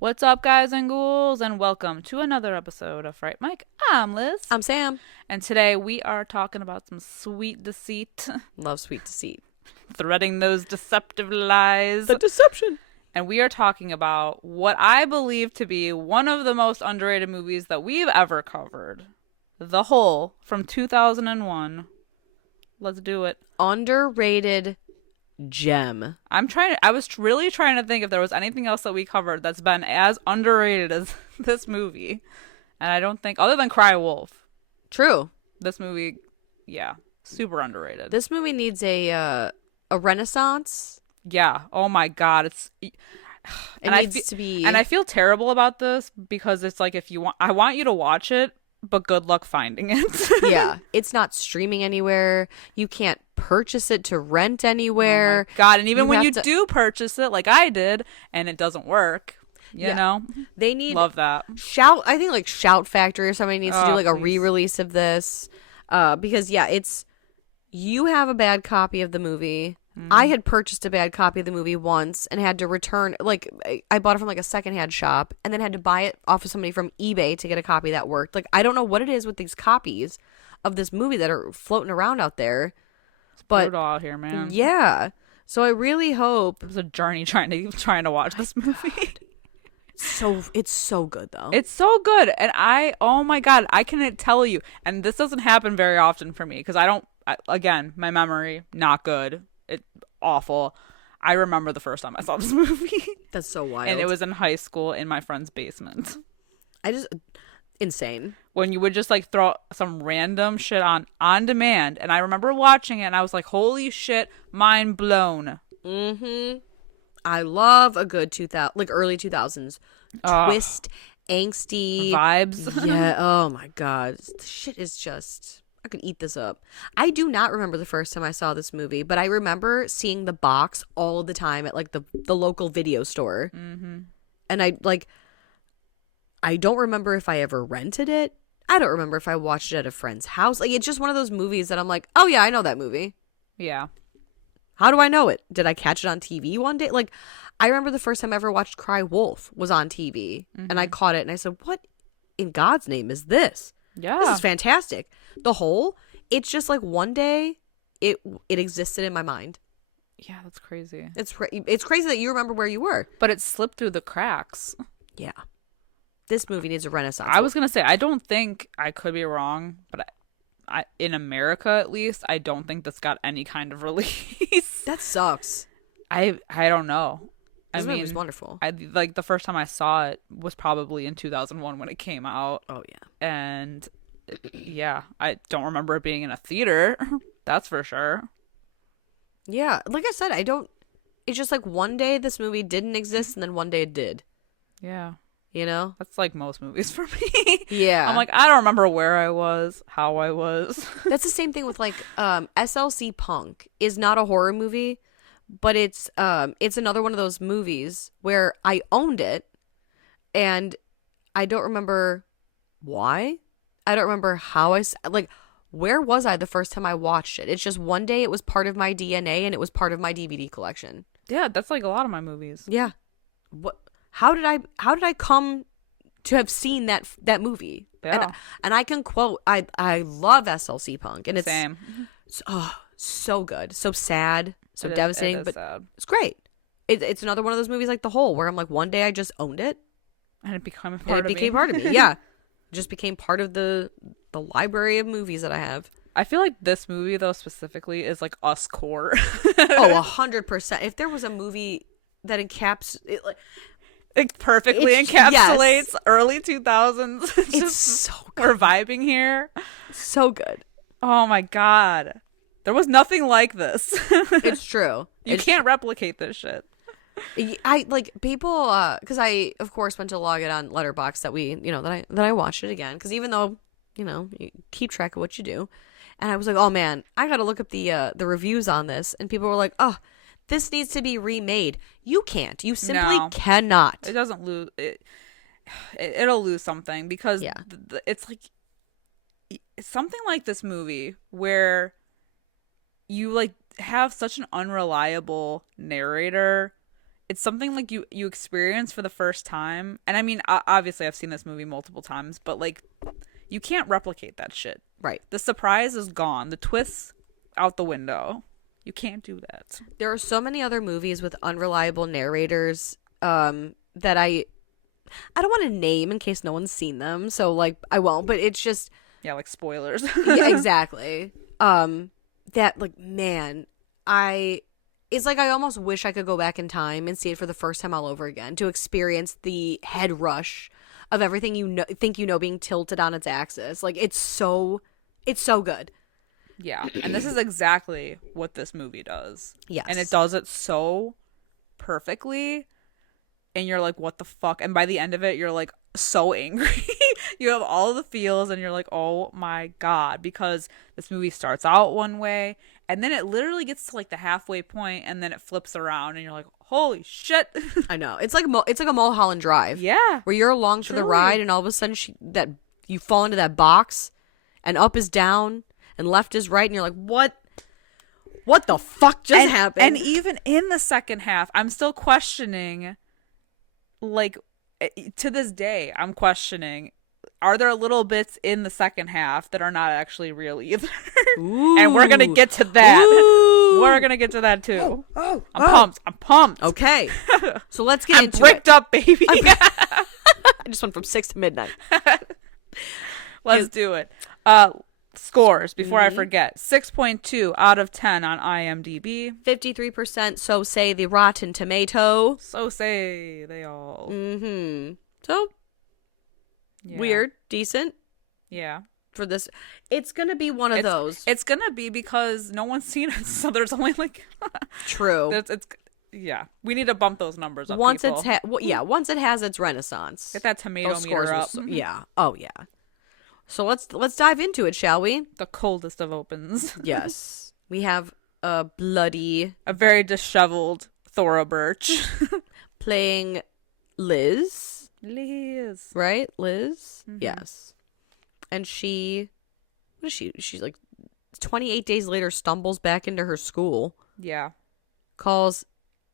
What's up, guys and ghouls, and welcome to another episode of Fright Mic. I'm Liz. I'm Sam. And today we are talking about some sweet deceit. Love sweet deceit. Threading those deceptive lies. The deception. And we are talking about what I believe to be one of the most underrated movies that we've ever covered. The Hole from 2001. Let's do it. Underrated gem. I was really trying to think if there was anything else that we covered that's been as underrated as this movie. And I don't think, other than Cry Wolf. True. This movie, yeah, super underrated. This movie needs a renaissance. Yeah. Oh my God. It needs to be. And I feel terrible about this because it's like, I want you to watch it, but good luck finding it. Yeah. It's not streaming anywhere. You can't purchase it to rent anywhere. Oh my God. And even when you do purchase it, like I did, and it doesn't work, you know? They need. Love that. I think like Shout Factory or somebody needs to do like a re-release of this. Because you have a bad copy of the movie. Mm-hmm. I had purchased a bad copy of the movie once and had to return, like, I bought it from like a secondhand shop and then had to buy it off of somebody from eBay to get a copy that worked. Like, I don't know what it is with these copies of this movie that are floating around out there. But brutal out here, man. Yeah. So I really hope. It was a journey trying to watch this movie. It's so good though. It's so good. And oh my God, I can tell you, and this doesn't happen very often for me because again, my memory, not good. It's awful. I remember the first time I saw this movie. That's so wild. And it was in high school in my friend's basement. Insane. When you would just like throw some random shit on demand. And I remember watching it and I was like, holy shit, mind blown. Mm-hmm. I love a good early 2000s twist, angsty vibes. Yeah. Oh my God. The shit is just, I could eat this up. I do not remember the first time I saw this movie, but I remember seeing the box all the time at like the local video store. Mm-hmm. And I don't remember if I ever rented it. I don't remember if I watched it at a friend's house. Like, it's just one of those movies that I'm like, oh yeah, I know that movie. Yeah. How do I know it? Did I catch it on TV one day? Like, I remember the first time I ever watched Cry Wolf was on TV. Mm-hmm. And I caught it and I said, what in God's name is this? Yeah. This is fantastic. The Hole, it's just like one day it existed in my mind. Yeah, that's crazy. It's crazy that you remember where you were. But it slipped through the cracks. Yeah. This movie needs a renaissance. I was going to say, I don't think, I could be wrong, but I in America at least, I don't think this got any kind of release. That sucks. I don't know. This movie was wonderful. Like the first time I saw it was probably in 2001 when it came out. Oh yeah. And yeah, I don't remember it being in a theater. That's for sure. Yeah, like I said, it's just like one day this movie didn't exist and then one day it did. Yeah. You know? That's like most movies for me. Yeah. I'm like, I don't remember where I was, how I was. That's the same thing with like SLC Punk is not a horror movie, but it's another one of those movies where I owned it and I don't remember why. I don't remember how where was I the first time I watched it? It's just one day it was part of my DNA and it was part of my DVD collection. Yeah, that's like a lot of my movies. Yeah. How did I come to have seen that movie? Yeah. And I can quote, I love SLC Punk, and it's same. So good, so sad, so devastating, but sad. It's great. It's another one of those movies like The Hole where I'm like, one day I just owned it, and it became part of me. Yeah, just became part of the library of movies that I have. I feel like this movie though specifically is like us core. 100%. If there was a movie that it perfectly encapsulates early 2000s. It's so good. We're vibing here. So good. Oh my God. There was nothing like this. It's true. You can't replicate this shit. I like people because I of course went to log it on Letterboxd that I watched it again because even though you keep track of what you do, And I was like, oh man, I gotta look up the reviews on this. And people were like, oh, this needs to be remade. You can't. You simply cannot. It doesn't lose it. It'll lose something because it's like it's something like this movie where you like have such an unreliable narrator. It's something like you experience for the first time. And I mean, obviously I've seen this movie multiple times, but like you can't replicate that shit. Right. The surprise is gone. The twist's out the window. You can't do that. There are so many other movies with unreliable narrators that I don't want to name in case no one's seen them. So like I won't, but it's just yeah, like spoilers. Yeah, exactly. That like man, it's like I almost wish I could go back in time and see it for the first time all over again to experience the head rush of everything being tilted on its axis. Like it's so good. Yeah, and this is exactly what this movie does. Yes. And it does it so perfectly. And you're like, what the fuck? And by the end of it, you're like so angry. You have all of the feels and you're like, oh my God. Because this movie starts out one way and then it literally gets to like the halfway point and then it flips around and you're like, holy shit. I know. It's like a Mulholland Drive. Yeah. Where you're along for the ride and all of a sudden you fall into that box and up is down and left is right and you're like, what the fuck just happened? And even in the second half, I'm still questioning, like, to this day, I'm questioning, are there little bits in the second half that are not actually real either? And we're going to get to that. Ooh. We're going to get to that too. I'm pumped. Okay. So let's get into it. I'm bricked up, baby. I just went from 6 to midnight. Let's do it. Scores, before I forget. 6.2 out of 10 on IMDb. 53%, so say the Rotten Tomato. So say they all. Mm-hmm. So, weird, decent. Yeah. For this. It's going to be one of those. It's going to be because no one's seen it, so there's only like... True. Yeah. We need to bump those numbers up, once people. once it has its renaissance. Get that tomato meter up. Yeah. Oh, yeah. So let's dive into it, shall we? The coldest of opens. Yes. We have a very disheveled Thora Birch playing Liz. Right? Liz? Mm-hmm. Yes. And she's like 28 days later stumbles back into her school. Yeah. Calls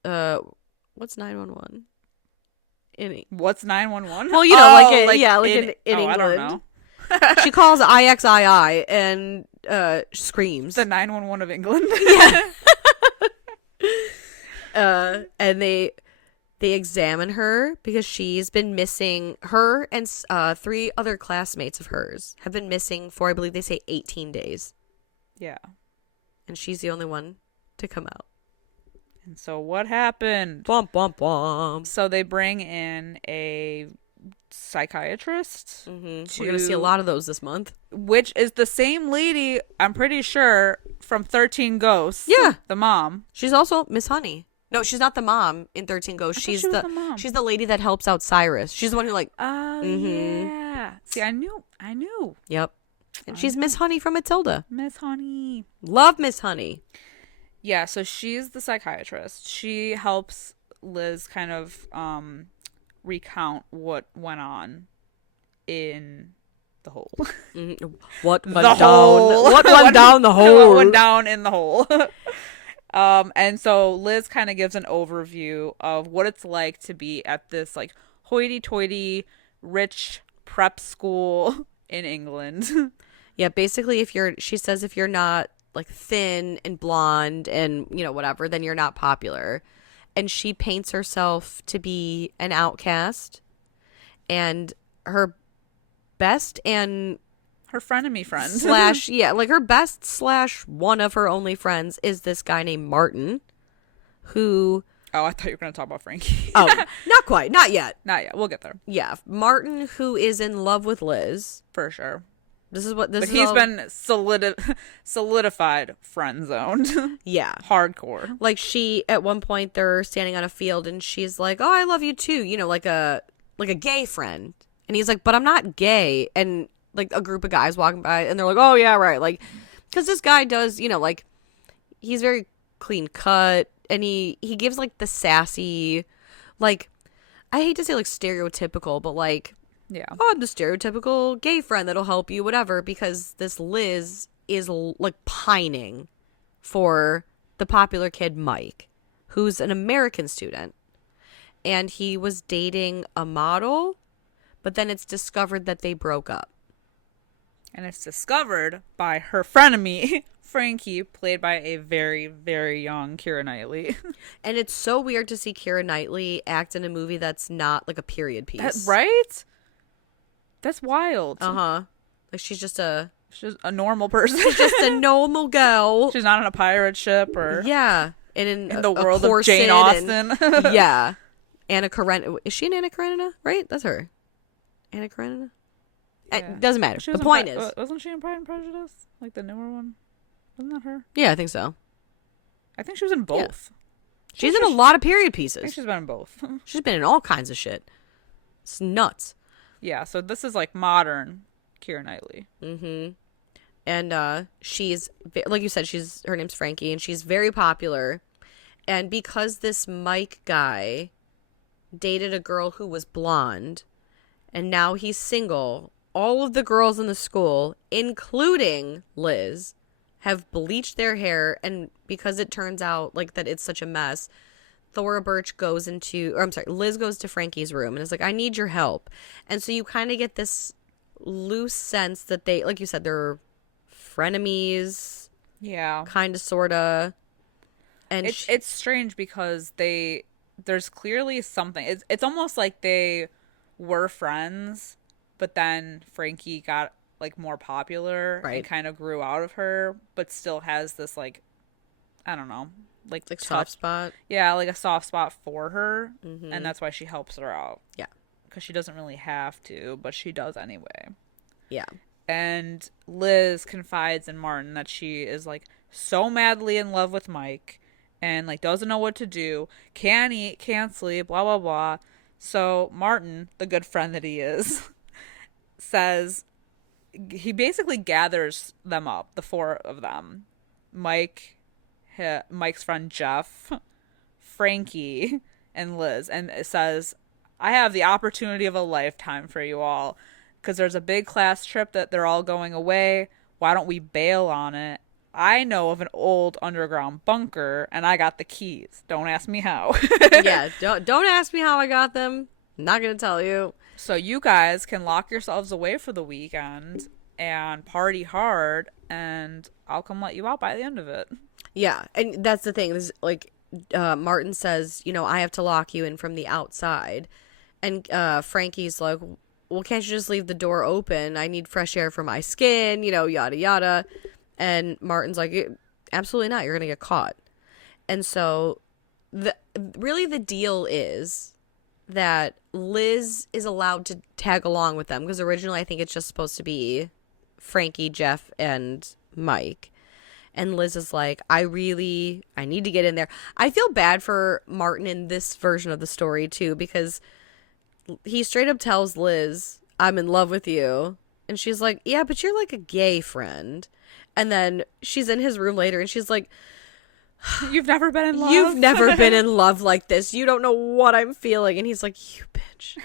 what's 911? What's 911? Well, you know, in England. I don't know. She calls IXII and screams. The 911 of England. Yeah. And they examine her because she's been missing. Her and 3 other classmates of hers have been missing for, I believe they say, 18 days. Yeah. And she's the only one to come out. And so what happened? Womp, womp, womp. So they bring in a psychiatrist. Mm-hmm. We're going to see a lot of those this month. Which is the same lady, I'm pretty sure, from 13 Ghosts. Yeah. The mom. She's also Miss Honey. No, she's not the mom in 13 Ghosts. She's the mom. She's the lady that helps out Cyrus. She's the one who like... Oh, yeah. See, I knew. Yep. And she's Miss Honey from Matilda. Miss Honey. Love Miss Honey. Yeah, so she's the psychiatrist. She helps Liz kind of recount what went on in the hole. Mm-hmm. What went down? What went down the hole? What went down in the hole? And so Liz kind of gives an overview of what it's like to be at this like hoity-toity rich prep school in England. Yeah, basically she says if you're not like thin and blonde and, you know, whatever, then you're not popular. And she paints herself to be an outcast. And her best and her frenemy friend her best / one of her only friends is this guy named Martin, who... Oh, I thought you were going to talk about Frankie. Oh, not quite. Not yet. Not yet. We'll get there. Yeah. Martin, who is in love with Liz. For sure. But he's been solidified friend zoned. Yeah. Hardcore. Like at one point they're standing on a field and she's like, oh, I love you too. You know, like a gay friend. And he's like, but I'm not gay. And like a group of guys walking by and they're like, oh yeah, right. Like Because this guy does, you know, like, he's very clean cut, and he gives, like, the sassy, like, I hate to say, like, stereotypical, but, like, Yeah. oh, I'm the stereotypical gay friend that'll help you, whatever, because this Liz is, like, pining for the popular kid Mike, who's an American student, and he was dating a model, but then it's discovered that they broke up. And it's discovered by her frenemy, Frankie, played by a very, very young Keira Knightley. And it's so weird to see Keira Knightley act in a movie that's not like a period piece. Right? That's wild. Uh-huh. Like she's just a normal person. She's just a normal girl. She's not on a pirate ship or yeah. And in the world of Jane Austen. Yeah. Anna Karenina. Is she an Anna Karenina? Right? That's her. Anna Karenina? Yeah. It doesn't matter. The point is. Wasn't she in Pride and Prejudice? Like the newer one? Wasn't that her? Yeah, I think so. I think she was in both. Yeah. She's in a lot of period pieces. I think she's been in both. She's been in all kinds of shit. It's nuts. Yeah, so this is like modern Keira Knightley. Mm-hmm. And she's, like you said, her name's Frankie, and she's very popular. And because this Mike guy dated a girl who was blonde, and now he's single, all of the girls in the school, including Liz, have bleached their hair. And because it turns out like that it's such a mess, Liz goes to Frankie's room and is like, I need your help. And so you kind of get this loose sense that they, like you said, they're frenemies. Yeah. Kind of, sort of. And it's strange because there's clearly something. It's almost like they were friends, but then Frankie got like more popular and kind of grew out of her, but still has this like, I don't know, like soft spot. Yeah, like a soft spot for her, mm-hmm. and that's why she helps her out. Yeah, because she doesn't really have to, but she does anyway. Yeah. And Liz confides in Martin that she is like so madly in love with Mike and like doesn't know what to do, can't eat, can't sleep, blah blah blah. So Martin, the good friend that he is, says he basically gathers them up, the four of them, Mike's friend Jeff, Frankie, and Liz, and it says, I have the opportunity of a lifetime for you all because there's a big class trip that they're all going away. Why don't we bail on it? I know of an old underground bunker and I got the keys. Don't ask me how. Yeah, don't ask me how I got them. I'm not going to tell you. So you guys can lock yourselves away for the weekend and party hard, and I'll come let you out by the end of it. Yeah, and that's the thing. This, like, Martin says, I have to lock you in from the outside. And Frankie's like, well, can't you just leave the door open? I need fresh air for my skin, yada, yada. And Martin's like, absolutely not. You're going to get caught. And so the deal is that Liz is allowed to tag along with them, because originally I think it's just supposed to be Frankie, Jeff, and Mike. And Liz is like, I need to get in there. I feel bad for Martin in this version of the story, too, because he straight up tells Liz, I'm in love with you. And she's like, yeah, but you're like a gay friend. And then she's in his room later and she's like, you've never been in love? You've never been in love like this. You don't know what I'm feeling. And he's like, you bitch.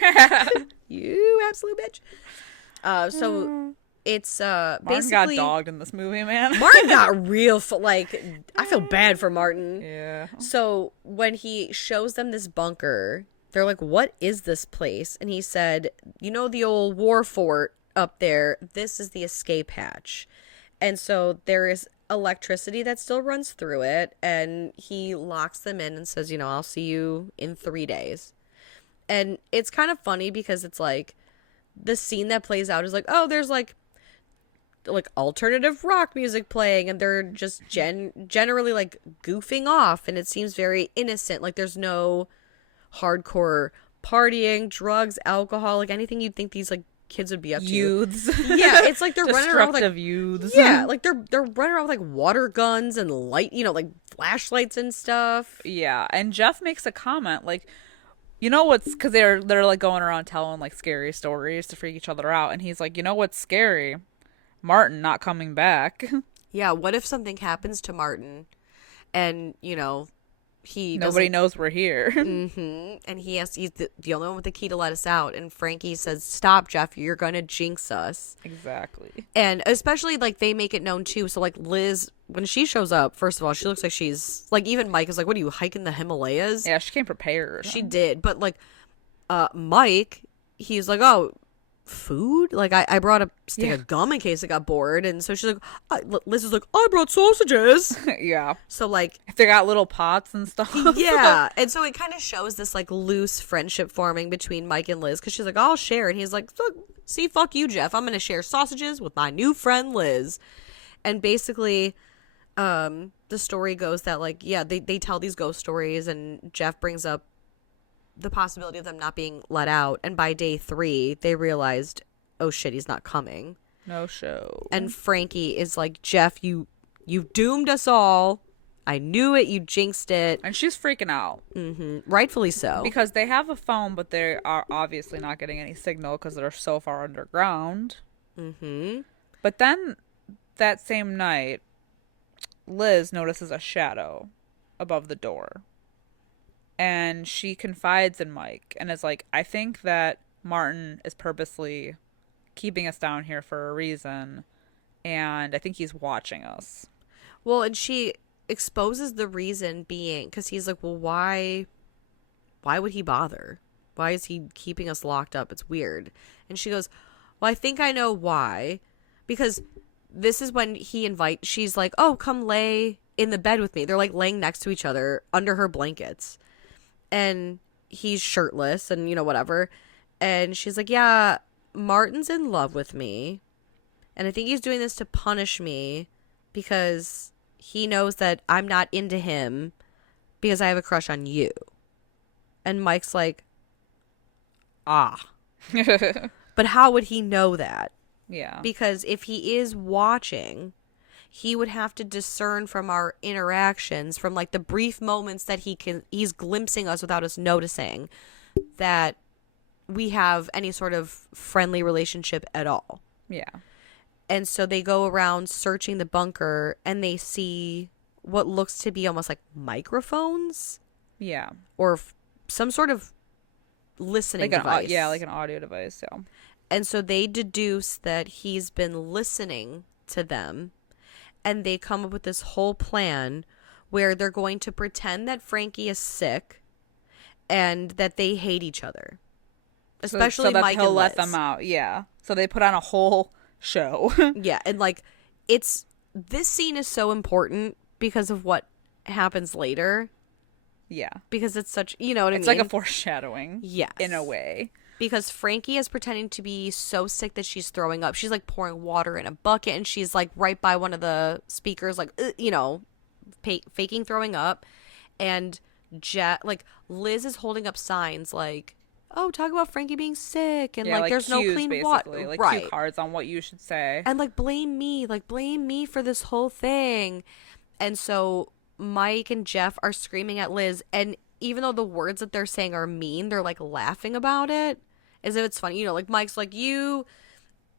You absolute bitch. So it's Martin basically got dogged in this movie, man. Martin got real I feel bad for Martin. Yeah. So when he shows them this bunker, they're like, what is this place? And he said, the old war fort up there, this is the escape hatch. And so there is electricity that still runs through it, and he locks them in and says, I'll see you in 3 days. And it's kind of funny because it's like the scene that plays out is like, oh, there's like alternative rock music playing, and they're just generally like goofing off, and it seems very innocent. Like there's no hardcore partying, drugs, alcohol, like anything you'd think these like kids would be up to. Youths. Yeah, it's like they're running around with like youths. Yeah, like they're running around with like water guns and light, like flashlights and stuff. Yeah, and Jeff makes a comment like, what's, because they're like going around telling like scary stories to freak each other out, and he's like, what's scary? Martin not coming back. Yeah, what if something happens to Martin and, Nobody knows we're here. and he's the only one with the key to let us out, and Frankie says, "Stop, Jeff, you're going to jinx us." Exactly. And especially, like, they make it known, too. So, like, Liz, when she shows up, first of all, she looks like she's, like, even Mike is like, "What are you, hiking the Himalayas?" Yeah, she came prepared. She did. But, like, Mike, he's like, "Oh, food? Like, I brought a stick of gum in case I got bored." And so she's like, Liz is like, "I brought sausages." Yeah. So, like, if they got little pots and stuff. yeah. And so it kind of shows this, like, loose friendship forming between Mike and Liz, because she's like, "I'll share." And he's like, "See, fuck you, Jeff. I'm going to share sausages with my new friend, Liz." And basically, the story goes that, like, yeah, they tell these ghost stories, and Jeff brings up the possibility of them not being let out. And by day 3, they realized, oh shit, he's not coming. No show. And Frankie is like, "Jeff, you doomed us all. I knew it. You jinxed it." And she's freaking out. Rightfully so. Because they have a phone, but they are obviously not getting any signal because they're so far underground. But then that same night, Liz notices a shadow above the door. And she confides in Mike and is like, "I think that Martin is purposely keeping us down here for a reason. And I think he's watching us." Well, and she exposes the reason being, because he's like, "Well, why would he bother? Why is he keeping us locked up? It's weird." And she goes, "Well, I think I know why. Because this is when she's like, 'Oh, come lay in the bed with me.'" They're like laying next to each other under her blankets. And he's shirtless and, whatever. And she's like, "Yeah, Martin's in love with me. And I think he's doing this to punish me because he knows that I'm not into him because I have a crush on you." And Mike's like, "Ah." But how would he know that? Yeah. Because if he is watching, he would have to discern from our interactions, from, like, the brief moments that he's glimpsing us without us noticing, that we have any sort of friendly relationship at all. Yeah. And so they go around searching the bunker, and they see what looks to be almost like microphones. Yeah. Or some sort of listening device. Like an audio device, yeah. And so they deduce that he's been listening to them, and they come up with this whole plan where they're going to pretend that Frankie is sick and that they hate each other. Especially so that Mike he'll and let Liz. them out. Yeah. So they put on a whole show. Yeah, and, like, this scene is so important because of what happens later. Yeah. Because it's such, you know what I mean? It's like a foreshadowing. Yes. In a way. Because Frankie is pretending to be so sick that she's throwing up. She's, like, pouring water in a bucket, and she's, like, right by one of the speakers, like, faking throwing up. And Liz is holding up signs like, "Oh, talk about Frankie being sick," and, like, there's cues, no clean water. Like, right. cue cards on what you should say. And, like, blame me for this whole thing. And so Mike and Jeff are screaming at Liz, and even though the words that they're saying are mean, they're, like, laughing about it as if it's funny. Like, Mike's like, you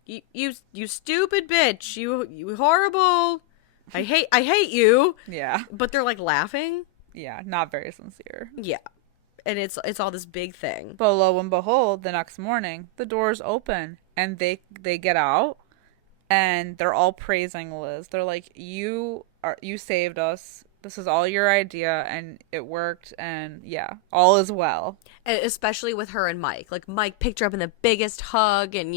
stupid bitch, you horrible, I hate you. Yeah. But they're, like, laughing. Yeah, not very sincere. Yeah. And it's all this big thing. But lo and behold, the next morning, the doors open and they get out and they're all praising Liz. They're like, you saved us. This is all your idea and it worked, and yeah, all is well. And especially with her and Mike. Like, Mike picked her up in the biggest hug, and,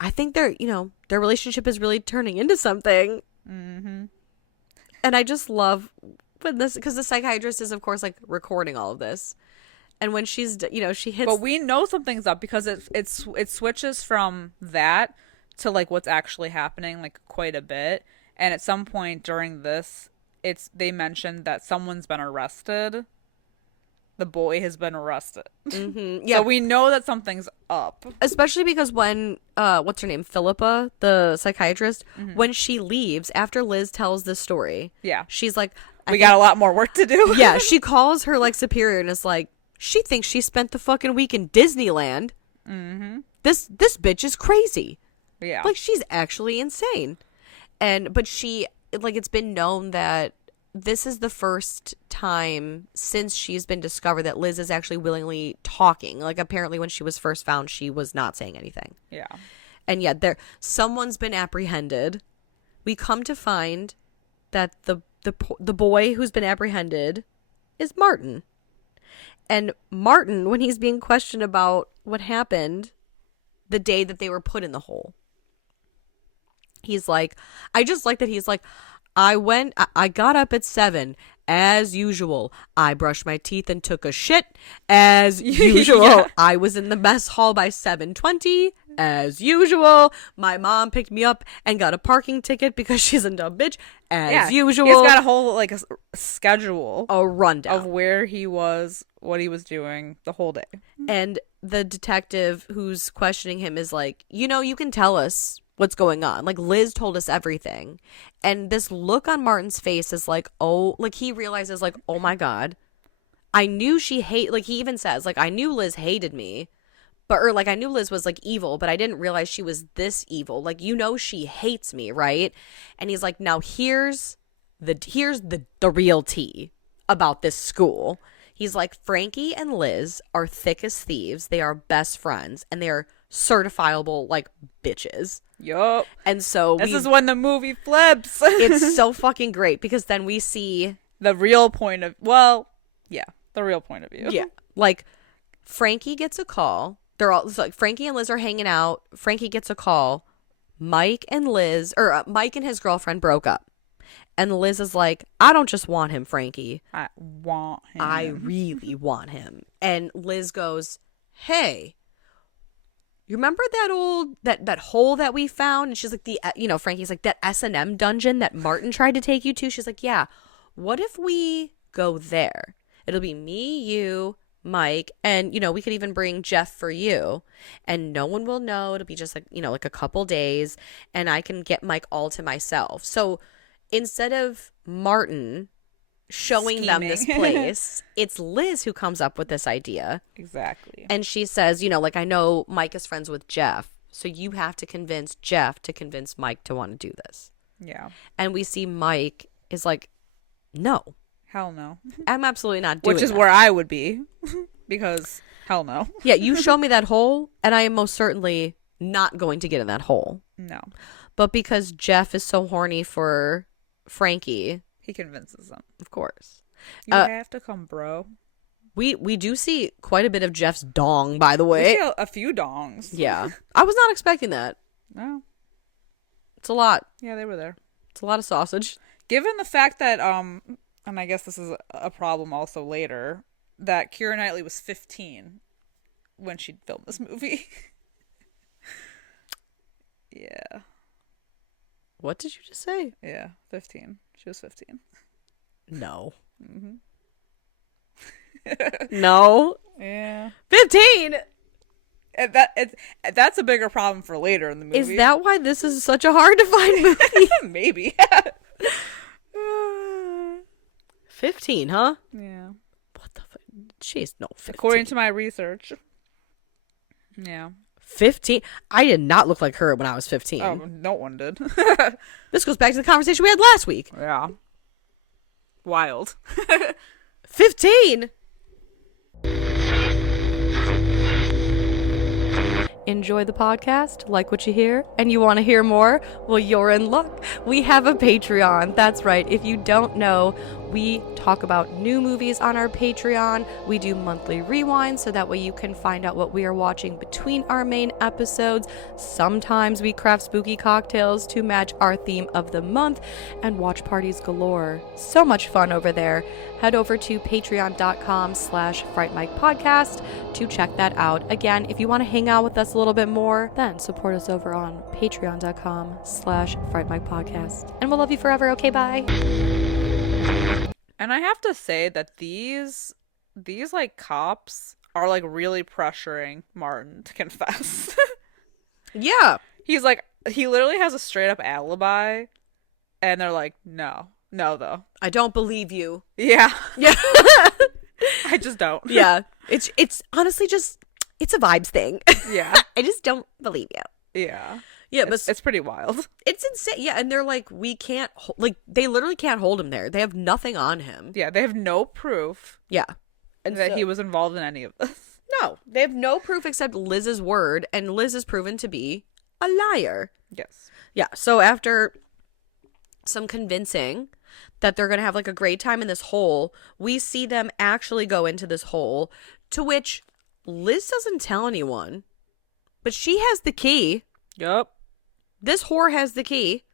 I think their relationship is really turning into something. Mm-hmm. And I just love when because the psychiatrist is, of course, like, recording all of this. And when she's, she hits. But we know something's up because it switches from that to, like, what's actually happening, like, quite a bit. And at some point during this, they mentioned that someone's been arrested. The boy has been arrested. Mm-hmm. Yeah. So we know that something's up. Especially because when, what's her name? Philippa, the psychiatrist, when she leaves, after Liz tells this story. Yeah. She's like, we got a lot more work to do. Yeah. She calls her, like, superior and is like, she thinks she spent the fucking week in Disneyland. Mm-hmm. This bitch is crazy. Yeah. Like, she's actually insane. But she, like, it's been known that this is the first time since she's been discovered that Liz is actually willingly talking. Like, apparently when she was first found, she was not saying anything. Yeah. And yet someone's been apprehended. We come to find that the boy who's been apprehended is Martin. And Martin, when he's being questioned about what happened the day that they were put in the hole, he's like, I just like that he's like, I got up at 7 as usual. I brushed my teeth and took a shit as usual. Yeah. I was in the mess hall by 7:20 as usual. My mom picked me up and got a parking ticket because she's a dumb bitch as usual. He's got a whole like a schedule, a rundown of where he was, what he was doing the whole day. And the detective who's questioning him is like, you can tell us what's going on. Like, Liz told us everything. And this look on Martin's face is like, oh, like he realizes like, oh my God, I knew she like he even says like, I knew Liz hated me, or like I knew Liz was like evil, but I didn't realize she was this evil. Like, she hates me, right? And he's like, now here's the real tea about this school. He's like, Frankie and Liz are thick as thieves. They are best friends, and they are certifiable like bitches. Yup. And so this is when the movie flips. It's so fucking great because then we see the real point of the real point of view. Yeah. Like, Frankie gets a call. They're all like, Frankie and Liz are hanging out. Frankie gets a call. Mike and his girlfriend broke up. And Liz is like, I don't just want him, Frankie. I want him. I really want him. And Liz goes, hey, you remember that hole that we found? And she's like, Frankie's like, that S&M dungeon that Martin tried to take you to? She's like, yeah. What if we go there? It'll be me, you, Mike, and, we could even bring Jeff for you. And no one will know. It'll be just like, like a couple days. And I can get Mike all to myself. So instead of Martin showing them this place, it's Liz who comes up with this idea. Exactly. And she says, I know Mike is friends with Jeff, so you have to convince Jeff to convince Mike to want to do this. Yeah. And we see Mike is like, no. Hell no. I'm absolutely not doing Which is that. where I would be, because hell no. Yeah, you show me that hole, and I am most certainly not going to get in that hole. No. But because Jeff is so horny for Frankie, he convinces them. Of course. You have to come, bro. We do see quite a bit of Jeff's dong, by the way. We see a few dongs. Yeah. I was not expecting that. No. It's a lot. Yeah, they were there. It's a lot of sausage. Given the fact that, and I guess this is a problem also later, that Keira Knightley was 15 when she filmed this movie. Yeah. What did you just say? Yeah, 15. She was 15. No. Mm-hmm. No. Yeah. 15! That's a bigger problem for later in the movie. Is that why this is such a hard to find movie? Maybe. 15, huh? Yeah. What the fuck? Jeez, no, 15. According to my research. Yeah. 15? I did not look like her when I was 15. Oh, no one did. This goes back to the conversation we had last week. Yeah. Wild. 15? Enjoy the podcast, like what you hear, and you want to hear more? Well, you're in luck. We have a Patreon. That's right. If you don't know, we talk about new movies on our Patreon. We do monthly rewinds, so that way you can find out what we are watching between our main episodes. Sometimes we craft spooky cocktails to match our theme of the month, and watch parties galore. So much fun over there. Head over to patreon.com/Fright Mic podcast to check that out. Again, if you want to hang out with us a little bit more, then support us over on patreon.com/Fright Mic podcast. And we'll love you forever. Okay, bye. And I have to say that these like cops are like really pressuring Martin to confess. Yeah. He's like, he literally has a straight up alibi, and they're like, no though. I don't believe you. Yeah. Yeah. I just don't. Yeah. It's honestly just, it's a vibes thing. Yeah. I just don't believe you. Yeah. Yeah, but It's pretty wild. it's insane. Yeah, and they're like, we can't, like, they literally can't hold him there. They have nothing on him. Yeah, they have no proof Yeah. And that he was involved in any of this. No, they have no proof except Liz's word, and Liz is proven to be a liar. Yes. Yeah, so after some convincing that they're going to have like a great time in this hole, we see them actually go into this hole, to which Liz doesn't tell anyone, but she has the key. Yup. This whore has the key,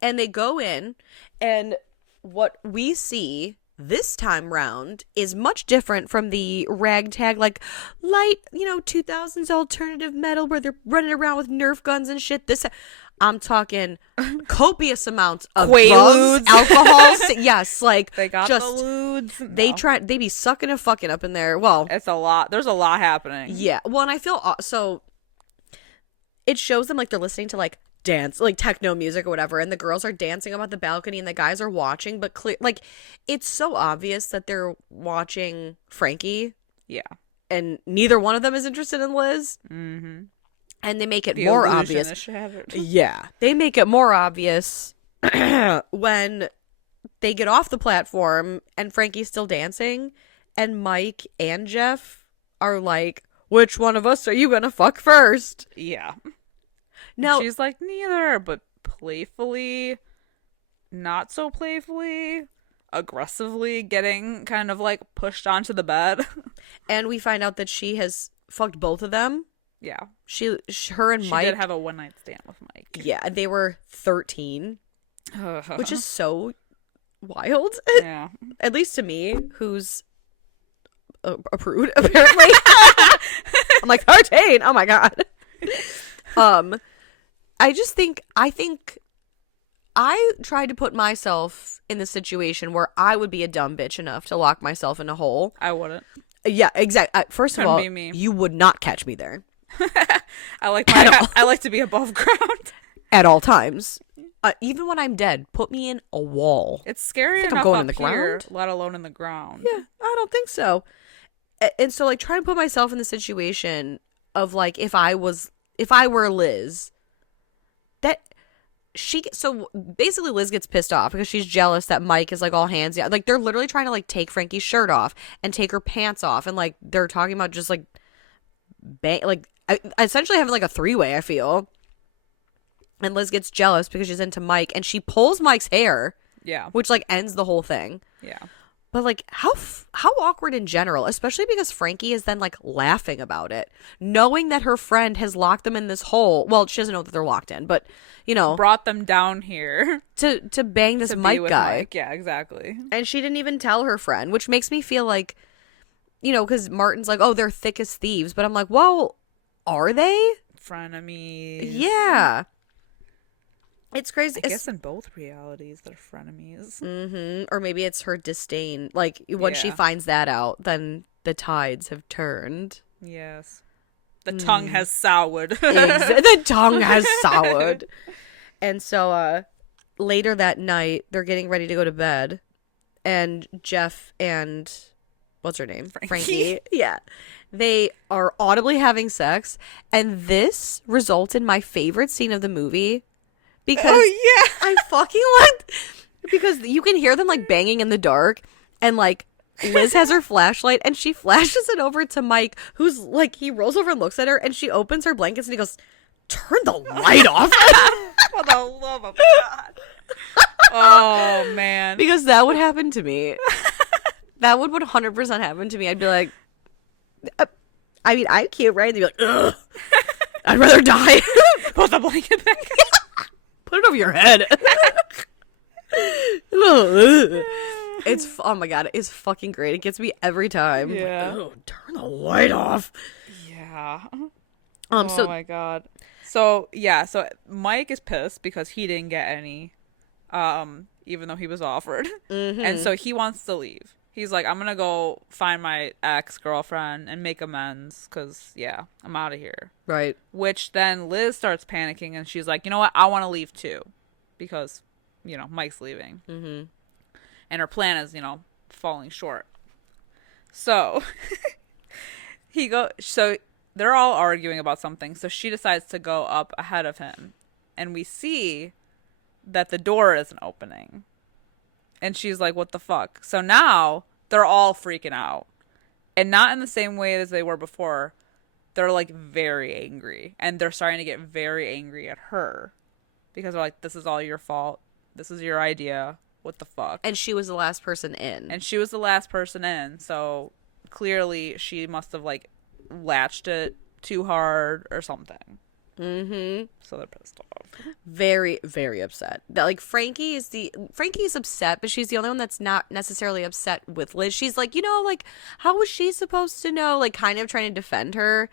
and they go in, and what we see this time round is much different from the ragtag, like, light, 2000s alternative metal where they're running around with Nerf guns and shit. I'm talking copious amounts of Quaaludes. drugs, alcohol. Yes, like, They got just, the lewds. they be sucking and fucking up in there. Well, It's a lot. There's a lot happening. yeah. Well, and I feel, so it shows them like they're listening to like dance, like techno music or whatever, and the girls are dancing about the balcony and the guys are watching, but like, it's so obvious that they're watching Frankie, Yeah. and neither one of them is interested in Liz. Mm-hmm. And they make it The more illusion obvious. is shattered. Yeah, they make it more obvious when they get off the platform and Frankie's still dancing, and Mike and Jeff are like, which one of us are you gonna fuck first? Yeah. Now, She's like, neither, but playfully, not so playfully, aggressively getting kind of like pushed onto the bed. and we find out that she has fucked both of them. Yeah. Her and She Mike did have a one-night stand with Mike. Yeah, they were 13, which is so wild. Yeah. At least to me, who's a prude, apparently. I'm like, 13? Oh my god. I think I tried to put myself in the situation where I would be a dumb bitch enough to lock myself in a hole. I wouldn't. Yeah, exactly. First Couldn't of all, be me. you would not catch me there I like to be above ground. at all times. Even when I'm dead, put me in a wall. It's scary Think enough I'm going up in the here, ground? let alone in the ground. Yeah, I don't think so. And so, like, trying to put myself in the situation of, like, if I were Liz, so basically Liz gets pissed off because she's jealous that Mike is, like, all hands. Yeah, like, they're literally trying to, like, take Frankie's shirt off and take her pants off. And, like, they're talking about just, like, essentially having, like, a three-way, I feel. And Liz gets jealous because she's into Mike, and she pulls Mike's hair. Yeah. Which, like, ends the whole thing. Yeah. But, like, how awkward in general, especially because Frankie is then, like, laughing about it, knowing that her friend has locked them in this hole. Well, she doesn't know that they're locked in, but, brought them down here to bang this to Mike be with guy. Mike. Yeah, exactly. And she didn't even tell her friend, which makes me feel like, because Martin's like, oh, they're thick as thieves. But I'm like, well, are they? Frenemies. Yeah. It's crazy. I guess in both realities, they're frenemies. Mm-hmm. Or maybe it's her disdain. Like, once she Yeah. finds that out, then the tides have turned. Yes. The tongue has soured. The tongue has soured. And so later that night, they're getting ready to go to bed. And Jeff and, what's her name? Frankie. Yeah. They are audibly having sex. And this results in my favorite scene of the movie. Because I fucking like, because you can hear them like banging in the dark, and like Liz has her flashlight and she flashes it over to Mike, who's like, he rolls over and looks at her, and she opens her blankets and he goes, turn the light off. For the love of God. Oh, man. Because that would happen to me. That would 100% happen to me. I'd be like, I mean, I'm cute, right? And they'd be like, ugh, I'd rather die. Put the blanket back. Put it over your head. Oh my god, it's fucking great. It gets me every time. Yeah. Like, oh, turn the light off. Yeah. Oh my God. So, yeah, so Mike is pissed because he didn't get any, even though he was offered. Mm-hmm. And so he wants to leave. He's like, I'm going to go find my ex-girlfriend and make amends because, yeah, I'm out of here. Right. Which then Liz starts panicking and she's like, you know what? I want to leave too because, Mike's leaving. Mm-hmm. And her plan is, falling short. So so they're all arguing about something. So she decides to go up ahead of him and we see that the door isn't opening. And she's like, what the fuck? So now they're all freaking out. And not in the same way as they were before. They're like very angry. And they're starting to get very angry at her. Because they're like, this is all your fault. This is your idea. What the fuck? And she was the last person in. So clearly she must have like latched it too hard or something. Mm-hmm. So they're pissed off. Very, very upset. Like Frankie is upset, but she's the only one that's not necessarily upset with Liz. She's like, like, how was she supposed to know? Like, kind of trying to defend her,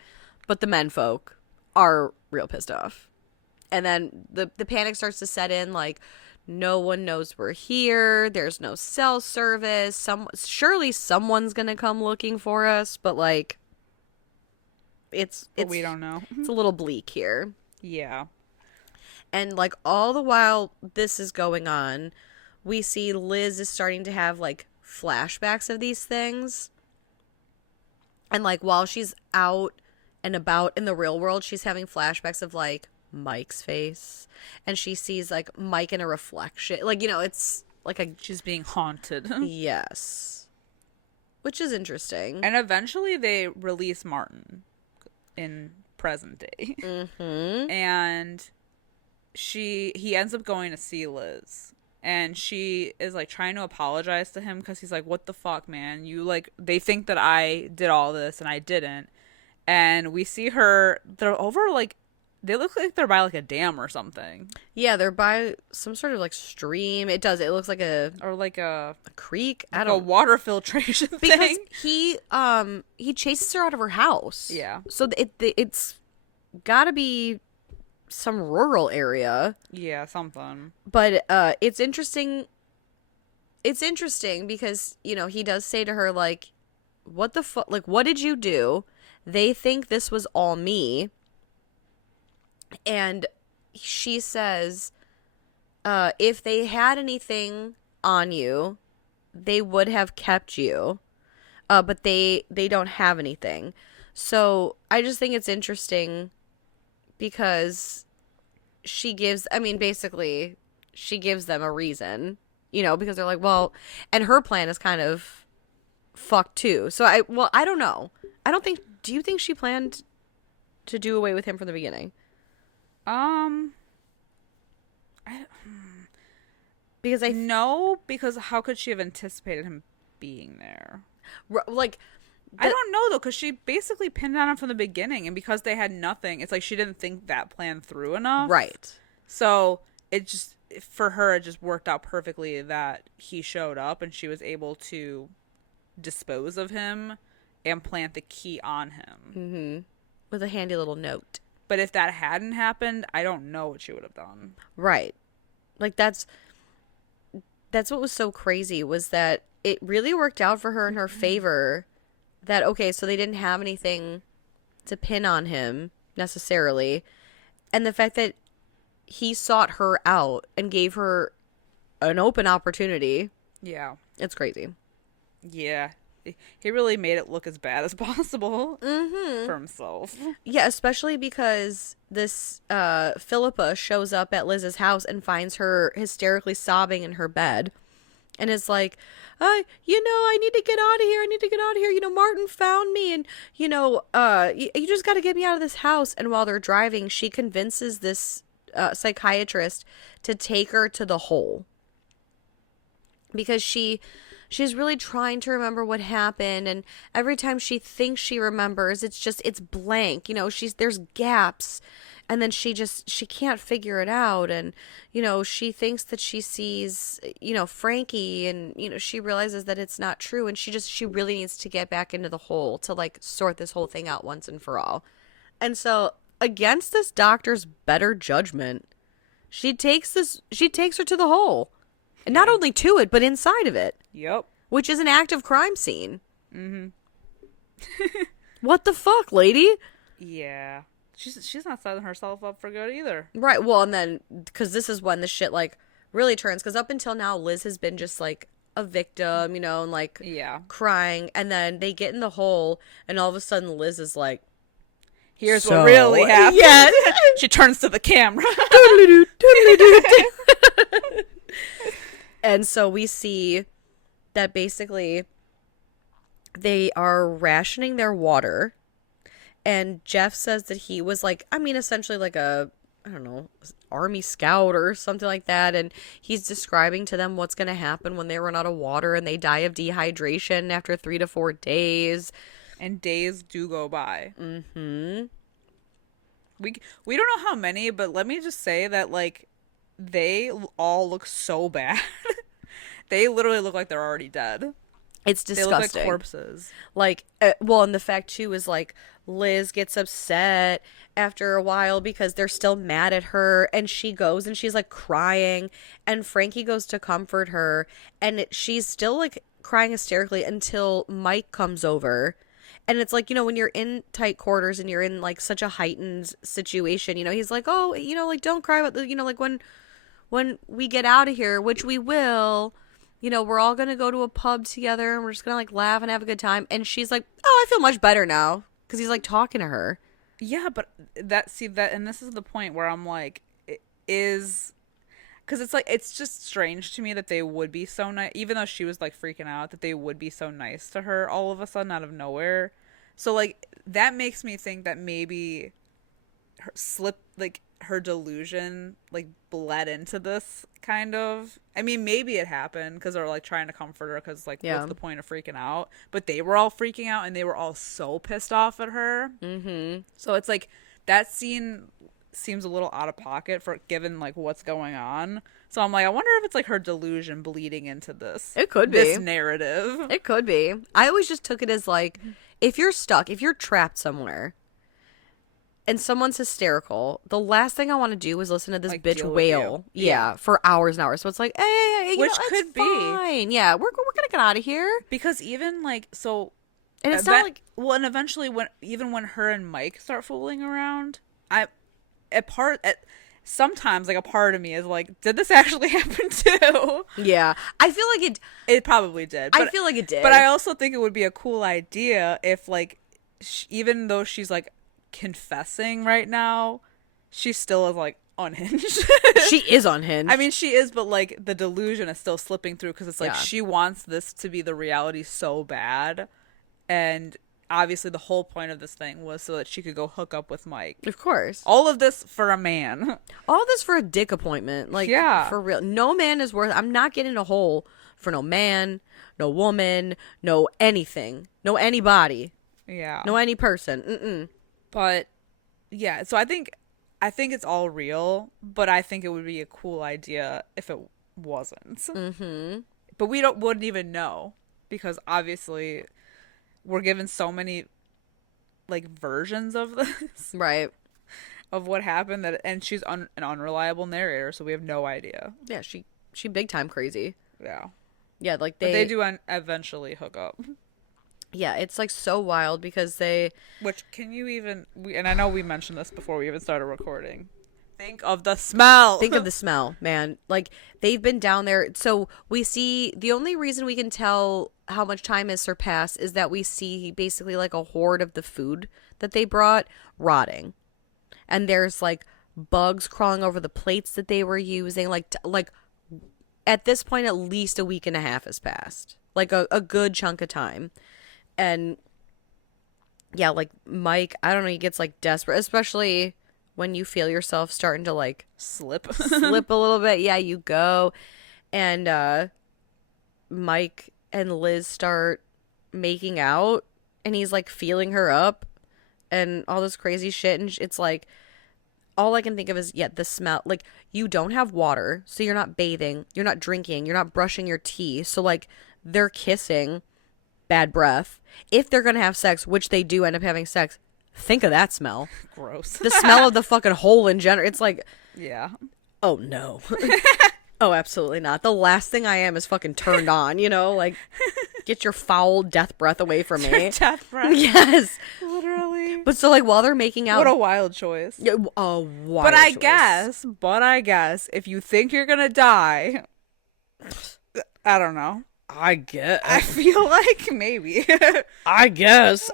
but the menfolk are real pissed off. And then the panic starts to set in. Like, no one knows we're here. There's no cell service. Surely someone's gonna come looking for us, but like, we don't know. It's a little bleak here. Yeah. And like all the while this is going on, we see Liz is starting to have like flashbacks of these things. And like while she's out and about in the real world, she's having flashbacks of like Mike's face. And she sees like Mike in a reflection. Like, it's like she's being haunted. Yes. Which is interesting. And eventually they release Martin in present day. Mm-hmm. And he ends up going to see Liz, and she is like trying to apologize to him because he's like, what the fuck, man, you like, they think that I did all this and I didn't. And we see they're over like, they look like they're by like a dam or something. Yeah, they're by some sort of like stream. It looks like a creek. I don't know, a water filtration thing. Because he chases her out of her house. Yeah. So it's got to be some rural area. Yeah, something. But it's interesting. It's interesting because, he does say to her like, what the fuck, like, what did you do? They think this was all me. And she says, if they had anything on you, they would have kept you. But they don't have anything. So I just think it's interesting because basically she gives them a reason, because they're like, well, and her plan is kind of fucked too. So I don't know. Do you think she planned to do away with him from the beginning? Because how could she have anticipated him being there? Like, I don't know though, because she basically pinned on him from the beginning, and because they had nothing, it's like she didn't think that plan through enough. Right. So it just, for her, it just worked out perfectly that he showed up and she was able to dispose of him and plant the key on him. Mm-hmm. With a handy little note. But if that hadn't happened, I don't know what she would have done. Right. Like, that's what was so crazy, was that it really worked out for her in her favor. That, okay, so they didn't have anything to pin on him, necessarily. And the fact that he sought her out and gave her an open opportunity. Yeah. It's crazy. Yeah. He really made it look as bad as possible for himself. Yeah, especially because this Philippa shows up at Liz's house and finds her hysterically sobbing in her bed. And is like, I need to get out of here. Martin found me, and, you just got to get me out of this house. And while they're driving, she convinces this psychiatrist to take her to the hole. Because she's really trying to remember what happened, and every time she thinks she remembers, it's blank. There's gaps, and then she can't figure it out, and she thinks that she sees Frankie, and she realizes that it's not true, and she really needs to get back into the hole to like sort this whole thing out once and for all. And so, against this doctor's better judgment, she takes her to the hole. And not only to it, but inside of it. Yep. Which is an active crime scene. Mm-hmm. What the fuck, lady? Yeah. She's not setting herself up for good either. Right. Well, and then, because this is when the shit, like, really turns. Because up until now, Liz has been just, like, a victim, and, like, yeah, crying. And then they get in the hole, and all of a sudden Liz is like, Here's what really happened. Yes. She turns to the camera. And so we see that basically they are rationing their water. And Jeff says that he was like, I mean, essentially like a, I don't know, army scout or something like that. And he's describing to them what's going to happen when they run out of water and they die of dehydration after 3 to 4 days. And days do go by. Mm-hmm. We don't know how many, but let me just say that, like, they all look so bad. They literally look like they're already dead. It's disgusting. They look like corpses. Like, well, and the fact, too, is, like, Liz gets upset after a while because they're still mad at her, and she goes and she's, like, crying, and Frankie goes to comfort her, and she's still, like, crying hysterically until Mike comes over. And it's like, you know, when you're in tight quarters and you're in, like, such a heightened situation, you know, he's like, oh, you know, like, don't cry about the, you know, like, when we get out of here, which we will, you know, we're all going to go to a pub together and we're just going to, like, laugh and have a good time. And she's like, oh, I feel much better now. Because he's, like, talking to her. Yeah, but and this is the point where I'm like, it is, because it's like, it's just strange to me that they would be so nice, even though she was, like, freaking out, that they would be so nice to her all of a sudden out of nowhere. So, like, that makes me think that maybe her delusion, like, bled into this, kind of. I mean, maybe it happened because they're, like, trying to comfort her because, like, what's the point of freaking out? But they were all freaking out and they were all so pissed off at her. Mm-hmm. So it's like, that scene seems a little out of pocket for given, like, what's going on. So I'm like, I wonder if it's, like, her delusion bleeding into this. It could be. This narrative. It could be. I always just took it as, like, if you're stuck, if you're trapped somewhere, and someone's hysterical, the last thing I want to do is listen to this, like, bitch wail. Yeah, for hours and hours. So it's like, hey, which know, could be fine. Yeah, we're gonna get out of here. Because even, like, so, and it's not like, well, and eventually when her and Mike start fooling around, sometimes, like, a part of me is like, did this actually happen too? Yeah, I feel like it probably did. I feel like it did. But I also think it would be a cool idea if, like, even though she's, like, confessing right now, she still is, like, unhinged. She is unhinged. I mean, she is, but, like, the delusion is still slipping through because it's like she wants this to be the reality so bad, and obviously the whole point of this thing was so that she could go hook up with Mike. Of course. All of this for a man. All this for a dick appointment. Like, yeah, for real. No man is worth. I'm not getting a hole for no man, no woman, no anything, no anybody. Yeah. No any person. Mm-mm. But yeah, so I think it's all real, but I think it would be a cool idea if it wasn't. Mm-hmm. But wouldn't even know because obviously we're given so many, like, versions of this, right? Of what happened and she's an unreliable narrator, so we have no idea. Yeah, she big time crazy. Yeah, yeah, like they do eventually hook up. Yeah, it's, like, so wild because Which, can you even... and I know we mentioned this before we even started recording. Think of the smell! Think of the smell, man. Like, they've been down there. So, we see... The only reason we can tell how much time has surpassed is that we see basically, like, a horde of the food that they brought rotting. And there's, like, bugs crawling over the plates that they were using. Like, at this point, at least a week and a half has passed. Like, a good chunk of time. And yeah, like, Mike, I don't know, he gets, like, desperate, especially when you feel yourself starting to, like, slip a little bit. Yeah, you go. And Mike and Liz start making out, and he's, like, feeling her up and all this crazy shit. And it's like, all I can think of is, the smell. Like, you don't have water, so you're not bathing, you're not drinking, you're not brushing your teeth. So, like, they're kissing. Bad breath. If they're gonna have sex, which they do end up having sex, think of that smell. Gross. The smell of the fucking hole in general. It's like, yeah. Oh no. Oh, absolutely not. The last thing I am is fucking turned on. You know, like, get your foul death breath away from me. Your death breath. Yes. Literally. But so, like, while they're making out, what a wild choice. Yeah, a wild. But I choice. guess, if you think you're gonna die, I don't know. I guess. I feel like maybe. I guess.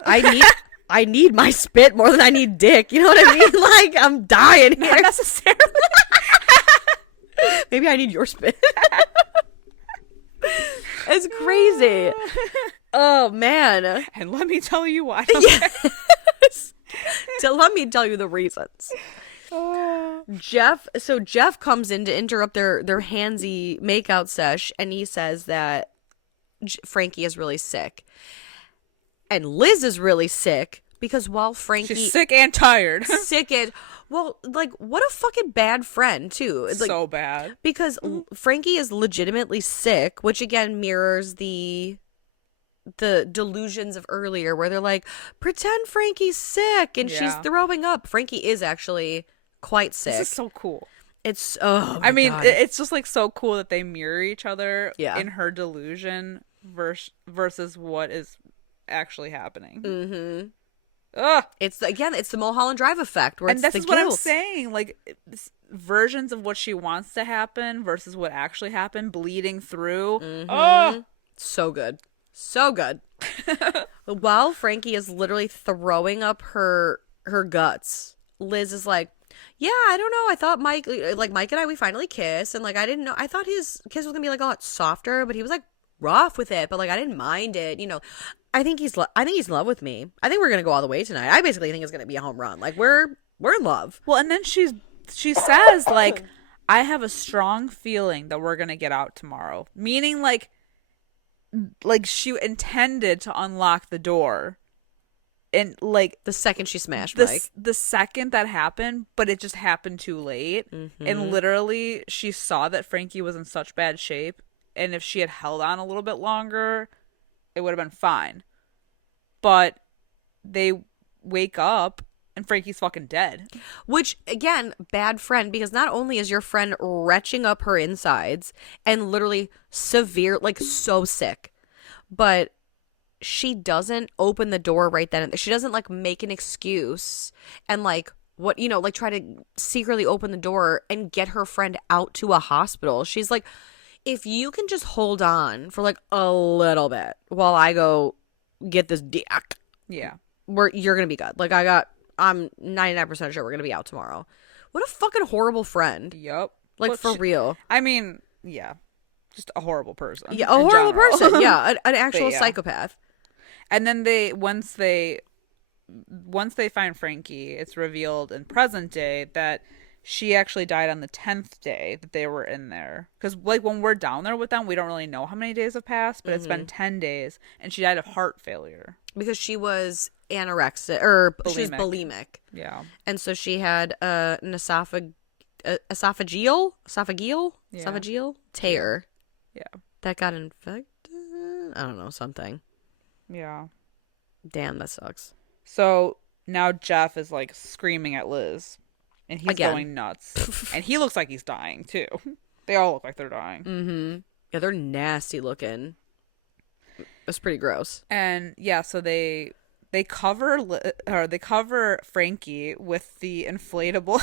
I need my spit more than I need dick. You know what I mean? Like, I'm dying here. Not necessarily. Maybe I need your spit. It's crazy. Oh, man. And let me tell you why. Yes. So let me tell you the reasons. Jeff comes in to interrupt their handsy makeout sesh, and he says that Frankie is really sick. And Liz is really sick because while Frankie... She's sick and tired. Well, like, what a fucking bad friend, too. Like, so bad. Because Frankie is legitimately sick, which, again, mirrors the delusions of earlier where they're like, pretend Frankie's sick and she's throwing up. Frankie is actually quite sick. This is so cool. It's, it's just, like, so cool that they mirror each other in her delusion versus what is actually happening. Mm-hmm. Ugh. It's the Mulholland Drive effect where and it's this is guilt. what I'm saying, like versions of what she wants to happen versus what actually happened bleeding through. Mm-hmm. So good. While Frankie is literally throwing up her guts, Liz is like, yeah, I don't know, I thought Mike and I, we finally kissed, and like I didn't know, I thought his kiss was gonna be like a lot softer, but he was like rough with it, but like I didn't mind it, you know. I think he's in love with me. I think we're gonna go all the way tonight. I basically think it's gonna be a home run. Like we're in love. Well, and then she says like, I have a strong feeling that we're gonna get out tomorrow. Meaning like she intended to unlock the door, and like the second she smashed Mike. The second that happened, but it just happened too late. Mm-hmm. And literally, she saw that Frankie was in such bad shape, and if she had held on a little bit longer, it would have been fine. But they wake up and Frankie's fucking dead. Which, again, bad friend, because not only is your friend retching up her insides and literally severe, like so sick, but she doesn't open the door right then. She doesn't like make an excuse and like what, you know, like try to secretly open the door and get her friend out to a hospital. She's like, if you can just hold on for like a little bit while I go get this dick. Yeah. You're going to be good. Like I'm 99% sure we're going to be out tomorrow. What a fucking horrible friend. Yep. Like for real. I mean, yeah. Just a horrible person. Yeah, a horrible person. Yeah, an actual psychopath. And then once they find Frankie, it's revealed in present day that she actually died on the 10th day that they were in there. Because, like, when we're down there with them, we don't really know how many days have passed, but it's been 10 days, and she died of heart failure. Because she was anorexic, or bulimic. she was bulimic. Yeah. And so she had an esophageal tear. Yeah. That got infected? I don't know, something. Yeah. Damn, that sucks. So, now Jeff is, like, screaming at Liz. And he's going nuts. And he looks like he's dying, too. They all look like they're dying. Mm-hmm. Yeah, they're nasty looking. It's pretty gross. And, yeah, so they cover Frankie with the inflatable,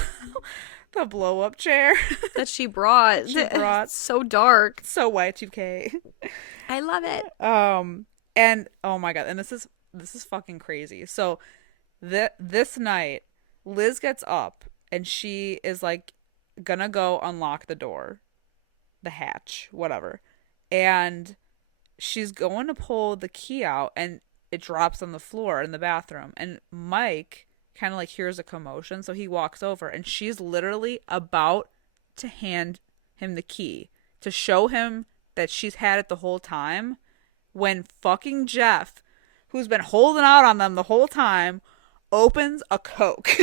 the blow-up chair. That she brought. It's so dark. So Y2K. I love it. And, oh my God. And this is fucking crazy. So, this night, Liz gets up. And she is, like, gonna go unlock the door. The hatch. Whatever. And she's going to pull the key out. And it drops on the floor in the bathroom. And Mike kind of, like, hears a commotion. So he walks over. And she's literally about to hand him the key. To show him that she's had it the whole time. When fucking Jeff, who's been holding out on them the whole time, opens a Coke.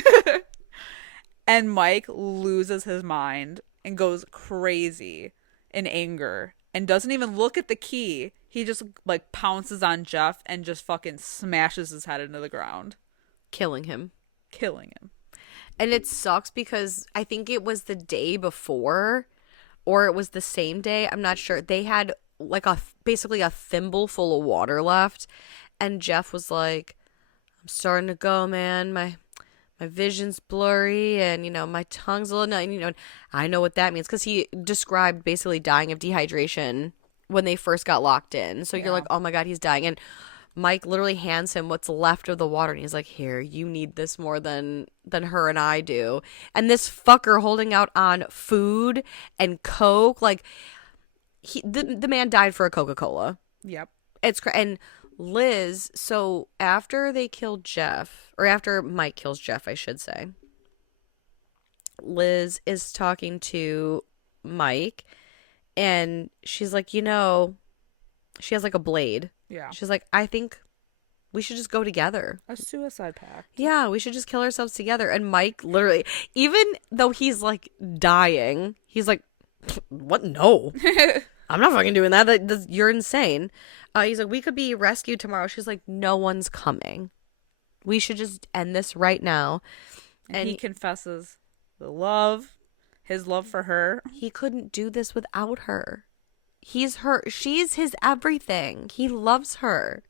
And Mike loses his mind and goes crazy in anger and doesn't even look at the key. He just like pounces on Jeff and just fucking smashes his head into the ground. Killing him. And it sucks because I think it was the day before or it was the same day. I'm not sure. They had like basically a thimble full of water left. And Jeff was like, I'm starting to go, man. My vision's blurry and, you know, my tongue's a little, you know, I know what that means because he described basically dying of dehydration when they first got locked in. So you're like, oh my God, he's dying. And Mike literally hands him what's left of the water, and he's like, "Here, you need this more than her and I do." And this fucker holding out on food and Coke, like the man died for a Coca-Cola. Yep. And Liz. So after they killed Jeff, or after Mike kills Jeff, I should say, Liz is talking to Mike, and she's like, she has like a blade. Yeah. She's like, I think we should just go together. A suicide pact. Yeah, we should just kill ourselves together. And Mike literally, even though he's like dying, he's like, what? No. I'm not fucking doing that. You're insane. He's like, we could be rescued tomorrow. She's like, no one's coming. We should just end this right now. And he confesses his love for her. He couldn't do this without her. She's his everything. He loves her.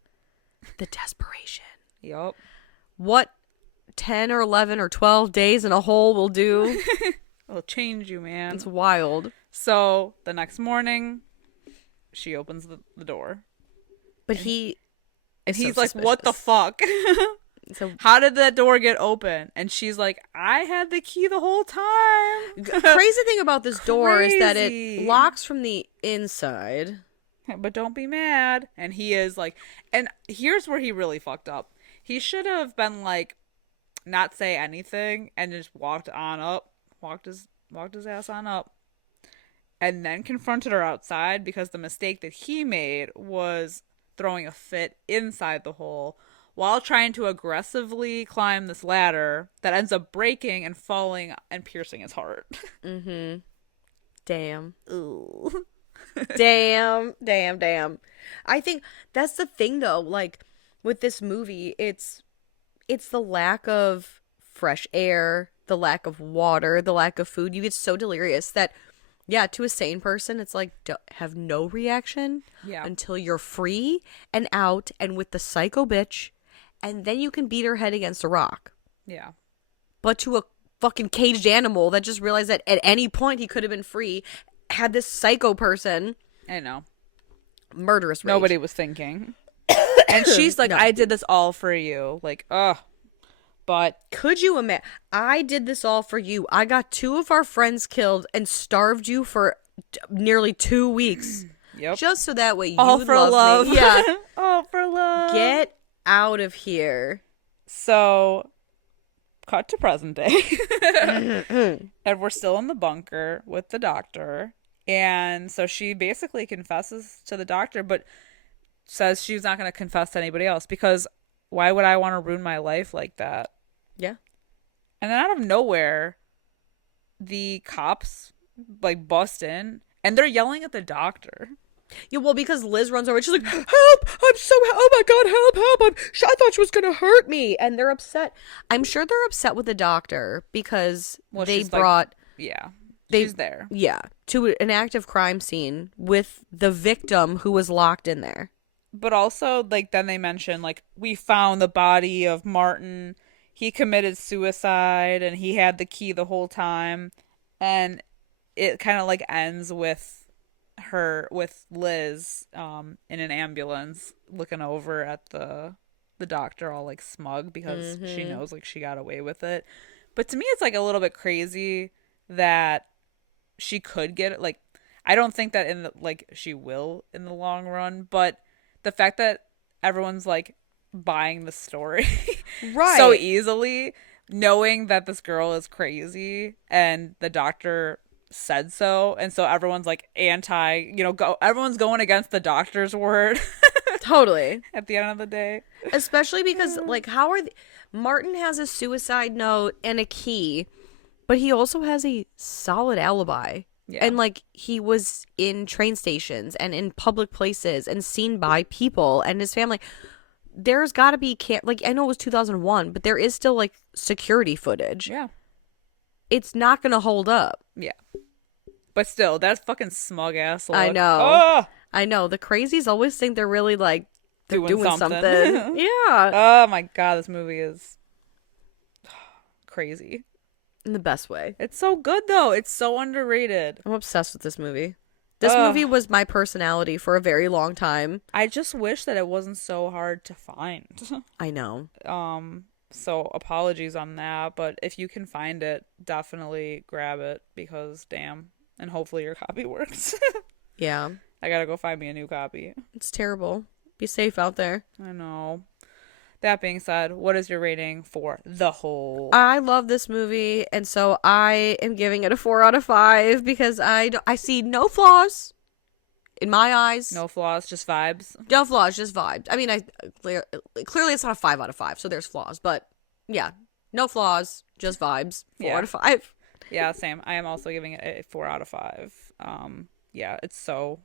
The desperation. Yep. What 10 or 11 or 12 days in a hole will do. It'll change you, man. It's wild. So the next morning, she opens the door. But he's so like, suspicious. what the fuck? So how did that door get open? And she's like, I had the key the whole time. crazy thing about this door is that Crazy. it locks from the inside. But don't be mad. And he is like, and here's where he really fucked up. He should have been like, not say anything and just walked his ass on up. And then confronted her outside, because the mistake that he made was throwing a fit inside the hole while trying to aggressively climb this ladder that ends up breaking and falling and piercing his heart. Mm-hmm. Damn. Ooh. Damn. I think that's the thing, though. Like, with this movie, it's the lack of fresh air, the lack of water, the lack of food. You get so delirious that, yeah, to a sane person, it's like, have no reaction until you're free and out and with the psycho bitch, and then you can beat her head against a rock. Yeah. But to a fucking caged animal that just realized that at any point he could have been free, had this psycho person. I know. Murderous rage. Nobody was thinking. And she's like, No. I did this all for you. Like, ugh. But could you imagine? I did this all for you. I got 2 of our friends killed and starved you for nearly 2 weeks. Yep. Just so that way you all would for love me. Yeah. All for love. Get out of here. So, cut to present day. And we're still in the bunker with the doctor. And so she basically confesses to the doctor, but says she's not going to confess to anybody else, because why would I want to ruin my life like that? Yeah. And then out of nowhere, the cops like bust in and they're yelling at the doctor. Yeah, well, because Liz runs over and she's like, help! Oh my God, help! I thought she was going to hurt me. And they're upset. I'm sure they're upset with the doctor because they brought... She's there. Yeah, to an active crime scene with the victim who was locked in there. But also, like, then they mention, like, we found the body of Martin. He committed suicide and he had the key the whole time. And it kind of, like, ends with Liz in an ambulance looking over at the doctor all, like, smug because she knows, like, she got away with it. But to me, it's, like, a little bit crazy that she could get it. Like, I don't think that she will in the long run, but the fact that everyone's like buying the story right so easily, knowing that this girl is crazy and the doctor said so, and so everyone's like everyone's going against the doctor's word. Totally. At the end of the day, especially because like Martin has a suicide note and a key, but he also has a solid alibi. Yeah. And, like, he was in train stations and in public places and seen by people and his family. There's got to be, I know it was 2001, but there is still, like, security footage. Yeah. It's not going to hold up. Yeah. But still, that's fucking smug-ass look. I know. Oh! I know. The crazies always think they're really, like, they're doing something. Yeah. Oh, my God. This movie is crazy. In the best way. It's so good, though. It's so underrated. I'm obsessed with this movie. This movie was my personality for a very long time. I just wish that it wasn't so hard to find. I know. So apologies on that, but if you can find it, definitely grab it because damn, and hopefully your copy works. Yeah. I gotta go find me a new copy. It's terrible. Be safe out there. I know. That being said, what is your rating for The Hole? I love this movie, and so I am giving it a 4 out of 5 because I see no flaws in my eyes. No flaws, just vibes. No flaws, just vibes. I mean, clearly it's not a 5 out of 5, so there's flaws, but yeah, no flaws, just vibes. 4 out of 5. Yeah, same. I am also giving it a 4 out of 5. Yeah, it's so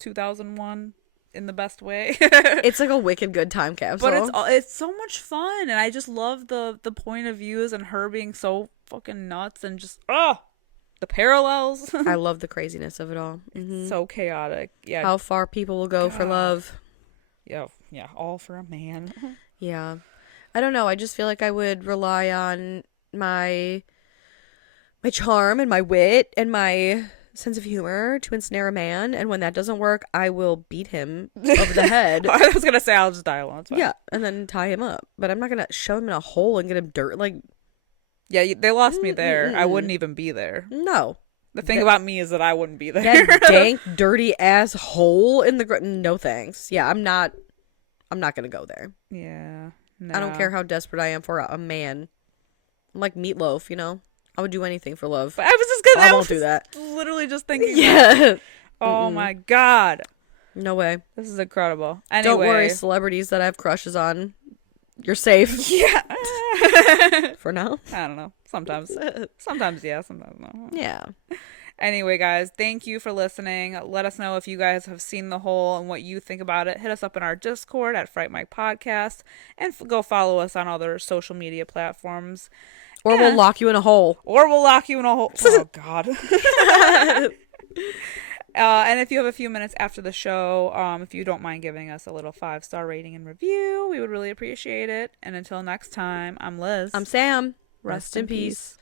2001 in the best way. It's like a wicked good time capsule. But it's so much fun, and I just love the point of views and her being so fucking nuts and just the parallels. I love the craziness of it all. Mm-hmm. So chaotic. Yeah. How far people will go for love. Yeah, all for a man. Yeah. I don't know. I just feel like I would rely on my charm and my wit and my sense of humor to ensnare a man, and when that doesn't work, I will beat him over the head. I was gonna say I'll just die alone. Yeah, and then tie him up. But I'm not gonna shove him in a hole and get him dirt. Like, yeah, they lost me there. I wouldn't even be there. No. The thing about me is that I wouldn't be there. That dank, dirty ass hole in the ground. No thanks. Yeah, I'm not gonna go there. Yeah. No. I don't care how desperate I am for a man. I'm like Meatloaf, you know. I would do anything for love. But I was just gonna. I won't do that. Literally just thinking. Yeah. That. Oh my god. No way. This is incredible. Anyway. Don't worry, celebrities that I have crushes on. You're safe. Yeah. For now. I don't know. Sometimes. Sometimes yeah. Sometimes no. Yeah. Anyway, guys, thank you for listening. Let us know if you guys have seen The Hole and what you think about it. Hit us up in our Discord at Fright Mic Podcast and go follow us on other social media platforms. Or we'll lock you in a hole. Oh, God. And if you have a few minutes after the show, if you don't mind giving us a little 5-star rating and review, we would really appreciate it. And until next time, I'm Liz. I'm Sam. Rest in peace.